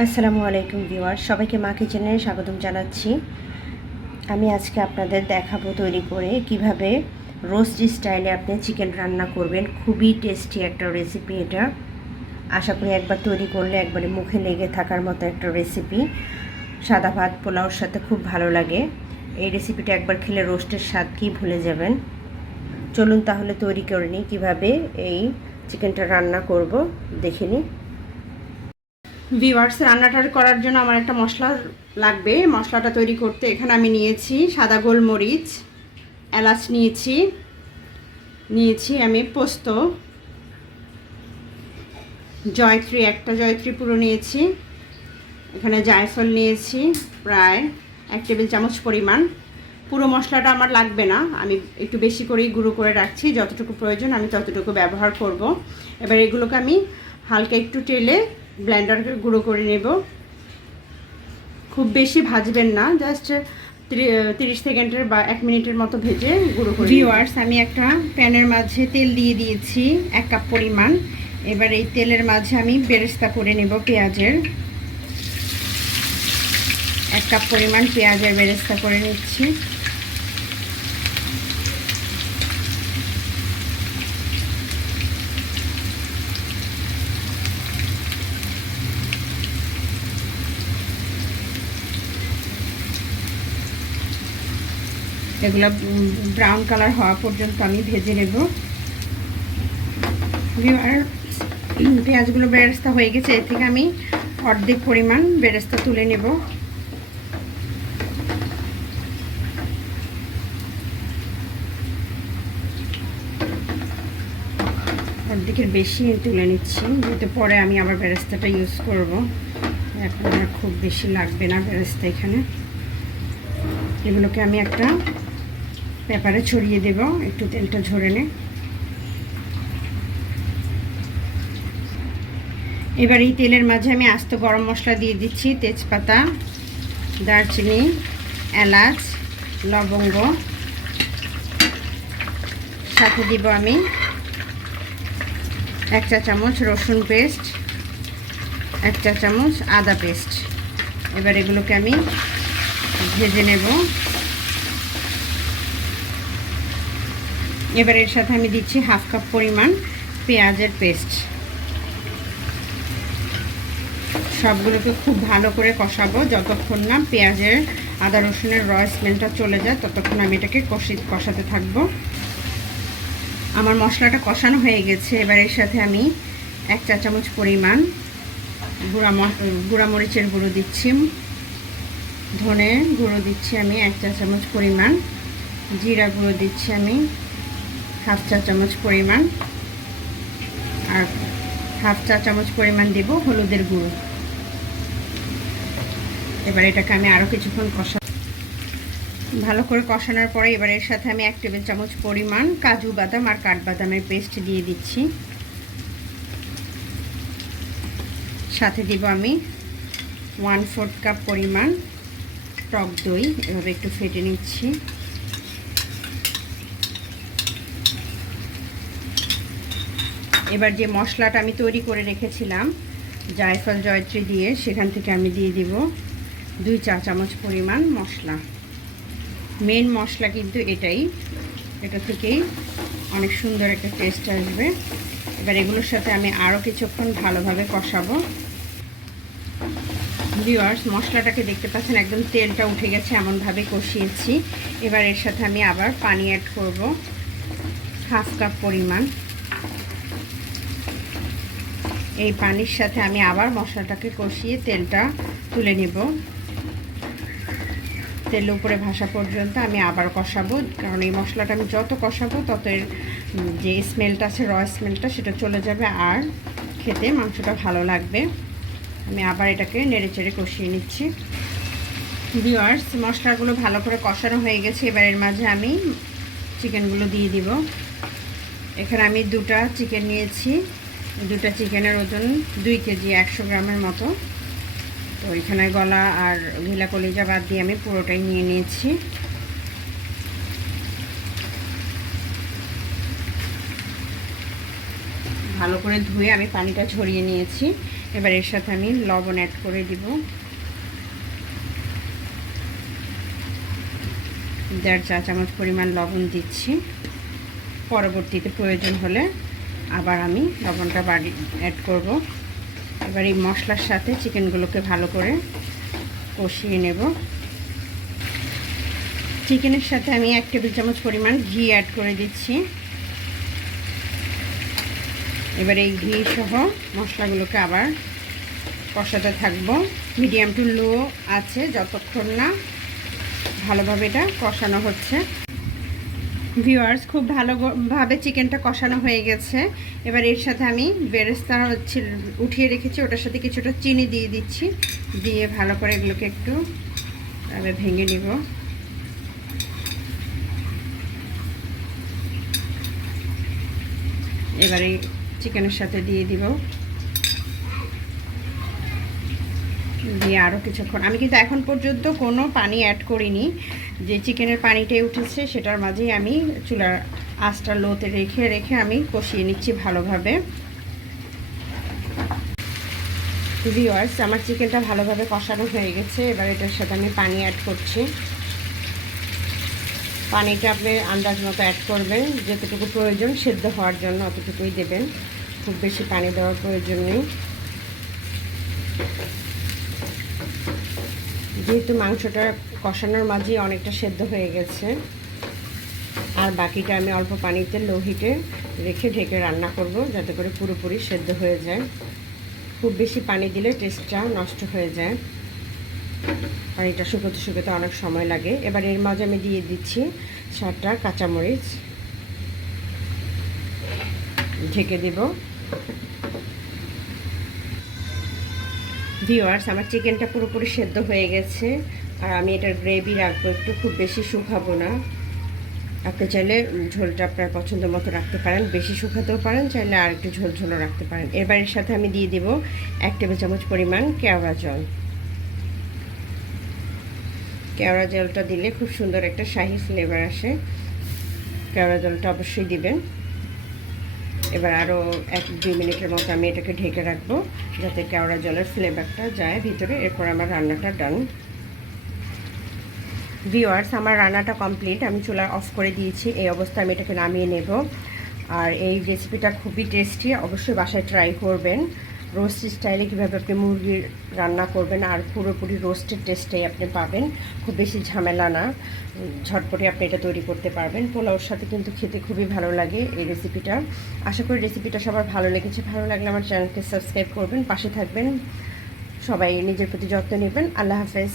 আসসালামু আলাইকুম ভিউয়ার, সবাইকে মা কিচেনে স্বাগতম জানাচ্ছি। আমি আজকে আপনাদের দেখাবো তৈরি করে কিভাবে রোস্ট স্টাইলে আপনি চিকেন রান্না করবেন। খুবই টেস্টি একটা রেসিপি এটা। আশা করি একবার তৈরি করলে একবারে মুখে লেগে থাকার মতো একটা রেসিপি। সাদা ভাত পোলাওর সাথে খুব ভালো লাগে। এই রেসিপিটা একবার খেলে রোস্টের স্বাদ কি ভুলে যাবেন। চলুন তাহলে তৈরি করে নিই কীভাবে এই চিকেনটা রান্না করব, দেখে নিই। ভিউয়ার্স, রান্নাটা করার জন্য আমার একটা মশলা লাগবে। মশলাটা তৈরি করতে এখানে আমি নিয়েছি সাদা গোলমরিচ, এলাচ নিয়েছি আমি পোস্ত, একটা জয়ত্রী পুরো নিয়েছি, এখানে জায়ফল নিয়েছি প্রায় 1 টেবিল চামচ পরিমাণ। পুরো মশলাটা আমার লাগবে না, আমি একটু বেশি করেই গুঁড়ো করে রাখছি। যতটুকু প্রয়োজন আমি ততটুকু ব্যবহার করব। এবার এগুলোকে আমি হালকা একটু টেলে ব্লেন্ডারে গুঁড়ো করে নেব। খুব বেশি ভাজবেন না, জাস্ট 30 সেকেন্ডের বা 1 মিনিটের মতো ভেজে গুঁড়ো করে। ভিউয়ার্স, আমি একটা প্যানের মাঝে তেল দিয়ে দিয়েছি 1 কাপ পরিমাণ। এবার এই তেলের মাঝে আমি বেরেস্তা করে নেব পেঁয়াজের। 1 কাপ পরিমাণ পেঁয়াজের বেরেস্তা করে নিচ্ছি। এগুলো ব্রাউন কালার হওয়া পর্যন্ত আমি ভেজে নেব। আর পেঁয়াজগুলো বেরেস্তা হয়ে গেছে, এর থেকে আমি অর্ধেক পরিমাণ বেরেস্তা তুলে নেব। অর্ধেকের বেশি তুলে নিচ্ছি, যেহেতু পরে আমি আবার বেরেস্তাটা ইউজ করব। এখন আর খুব বেশি লাগবে না বেরেস্তা এখানে। এগুলোকে আমি একটা পেপারে ছড়িয়ে দেব, একটু তেলটা ঝরে নে। এবার এই তেলের মাঝে আমি আস্ত গরম মশলা দিয়ে দিচ্ছি, তেজপাতা, দারচিনি, এলাচ, লবঙ্গ। সাথে দিব আমি 1 চা চামচ রসুন পেস্ট, 1 চা চামচ আদা পেস্ট। এবার এগুলোকে আমি ভেজে নেব। এবার এর সাথে আমি দিচ্ছি 1/2 কাপ পরিমাণ পেঁয়াজের পেস্ট। সবগুলোকে খুব ভালো করে কষাবো, যতক্ষণ না পেঁয়াজের আদা রসুনের র স্মেলটা চলে যায় ততক্ষণ আমি এটাকে কষাতে থাকবো। আমার মশলাটা কষানো হয়ে গেছে। এবার এর সাথে আমি 1 চা চামচ পরিমাণ গুঁড়া মরিচের গুঁড়ো দিচ্ছি, ধনে গুঁড়ো দিচ্ছি আমি 1 চা চামচ পরিমাণ, জিরা গুঁড়ো দিচ্ছি আমি 1/2 চা চামচ পরিমাণ, আর 1/2 চা চামচ পরিমাণ দেব হলুদের গুঁড়ো। এবার এটাকে আমি আরও কিছুক্ষণ ভালো করে কষানোর পরে এবার এর সাথে আমি 1 টেবিল চামচ পরিমাণ কাজু বাদাম আর কাঠবাদামের পেস্ট দিয়ে দিচ্ছি। সাথে দিব আমি 1/4 কাপ পরিমাণ টক দই। এভাবে একটু ফেটে নিচ্ছি। এবার যে মশলাটা আমি তৈরি করে রেখেছিলাম জায়ফল জয়ত্রী দিয়ে, সেখান থেকে আমি দিয়ে দিব 2 চা চামচ পরিমাণ মশলা। মেন মশলা কিন্তু এটা থেকেই অনেক সুন্দর একটা টেস্ট আসবে। এবার এগুলোর সাথে আমি আরও কিছুক্ষণ ভালোভাবে কষাবো। ভিউয়ার্স, মশলাটাকে দেখতে পাচ্ছেন একদম তেলটা উঠে গেছে, এমনভাবে কষিয়েছি। এবার এর সাথে আমি আবার পানি অ্যাড করব 1/2 কাপ পরিমাণ। এই পানির সাথে আমি আবার মশলাটাকে কষিয়ে তেলটা তুলে নেব। তেল উপরে ভাসা পর্যন্ত আমি আবার কষাবো, কারণ এই মশলাটা আমি যত কষাবো তত এর যে স্মেলটা আছে, র স্মেলটা, সেটা চলে যাবে আর খেতে মাংসটা ভালো লাগবে। আমি আবার এটাকে নেড়েচেড়ে কষিয়ে নিচ্ছি। ভিউয়ার্স, মশলাগুলো ভালো করে কষানো হয়ে গেছে। এবার এর মাঝে আমি চিকেনগুলো দিয়ে দিব। এখানে আমি 2টা চিকেন নিয়েছি। 2টা চিকেনের ওজন 2 কেজি 100 গ্রামের মতো। তো এখানে গলা আর ঘিলা কলিজা বাদ দিয়ে আমি পুরোটাই নিয়ে নিয়েছি। ভালো করে ধুয়ে আমি পানিটা ঝরিয়ে নিয়েছি। এবার এর সাথে আমি লবণ অ্যাড করে দিব, 1.5 চা চামচ পরিমাণ লবণ দিচ্ছি। পরবর্তীতে প্রয়োজন হলে আবার আমি লবণটা বাড়ি অ্যাড করব। এবার এই মশলার সাথে চিকেনগুলোকে ভালো করে কষিয়ে নেব। চিকেনের সাথে আমি 1 টেবিল চামচ পরিমাণ ঘি অ্যাড করে দিচ্ছি। এবার এই ঘি সহ মশলাগুলোকে আবার কষাতে থাকবো মিডিয়াম টু লো আছে, যতক্ষণ না ভালোভাবে এটা কষানো হচ্ছে। ভিউয়ার্স, খুব ভালোভাবে চিকেনটা কষানো হয়ে গেছে। এবার এর সাথে আমি বেরেস্তা উঠিয়ে রেখেছি, ওটার সাথে কিছুটা চিনি দিয়ে দিচ্ছি, দিয়ে ভালো করে এগুলোকে একটু ভেঙে নিব। এবারে চিকেনের সাথে দিয়ে দিব, দিয়ে আরও কিছুক্ষণ, আমি কিন্তু এখন পর্যন্ত কোনো পানি অ্যাড করিনি, যে চিকেনের পানিটাই উঠেছে সেটার মাঝেই আমি চুলার আঁচটা লোতে রেখে রেখে আমি কষিয়ে নিচ্ছি ভালোভাবে। ভিউয়ার্স, আমার চিকেনটা ভালোভাবে কষানো হয়ে গেছে। এবার এটার সাথে আমি পানি অ্যাড করছি। পানিটা আপনি আন্দাজ মতো অ্যাড করবেন, যতটুকু প্রয়োজন সেদ্ধ হওয়ার জন্য অতটুকুই দেবেন, খুব বেশি পানি দেওয়ার প্রয়োজন নেই। যেহেতু মাংসটা কষানোর মাঝে অনেকটা সেদ্ধ হয়ে গেছে, আর বাকিটা আমি অল্প পানিতে লো হিটে রেখে ঢেকে রান্না করব, যাতে করে পুরোপুরি সেদ্ধ হয়ে যায়। খুব বেশি পানি দিলে টেস্টটা নষ্ট হয়ে যায়, পানিটা শুকোতে শুকোতে অনেক সময় লাগে। এবার এর মাঝে আমি দিয়ে দিচ্ছি 7টা কাঁচামরিচ, ঢেকে দেব। ভিউয়ার্স, আমার চিকেনটা পুরোপুরি সেদ্ধ হয়ে গেছে, আর আমি এটার গ্রেভি রাখবো একটু, খুব বেশি শুকাবো না। আপনি চাইলে ঝোলটা আপনার পছন্দ মতো রাখতে পারেন, বেশি শুকাতেও পারেন, চাইলে আর একটু ঝোল ঝোলও রাখতে পারেন। এবার এর সাথে আমি দিয়ে দেব 1 টেবিল চামচ পরিমাণ কেওড়া জল। কেওড়া জলটা দিলে খুব সুন্দর একটা শাহি ফ্লেভার আসে, কেওড়া জলটা অবশ্যই দিবেন। এবার আরও 1-2 মিনিটের মতো আমি এটাকে ঢেকে রাখবো, যাতে কেওড়া জলের ফ্লেভারটা যায় ভিতরে। এরপর আমার রান্নাটা ডান। ভিউয়ার্স, আমার রান্নাটা কমপ্লিট, আমি চুলা অফ করে দিয়েছি। এই অবস্থায় আমি এটাকে নামিয়ে নেব। আর এই রেসিপিটা খুবই টেস্টি, অবশ্যই বাসায় ট্রাই করবেন। রোস্ট স্টাইলে কীভাবে আপনি মুরগির রান্না করবেন, আর পুরোপুরি রোস্টের টেস্টেই আপনি পাবেন, খুব বেশি ঝামেলা না, ঝটপটে আপনি এটা তৈরি করতে পারবেন। পোলাওর সাথে কিন্তু খেতে খুবই ভালো লাগে এই রেসিপিটা। আশা করি রেসিপিটা সবার ভালো লেগেছে। ভালো লাগলে আমার চ্যানেলকে সাবস্ক্রাইব করবেন, পাশে থাকবেন। সবাই নিজের প্রতি যত্ন নেবেন। আল্লাহ হাফেজ।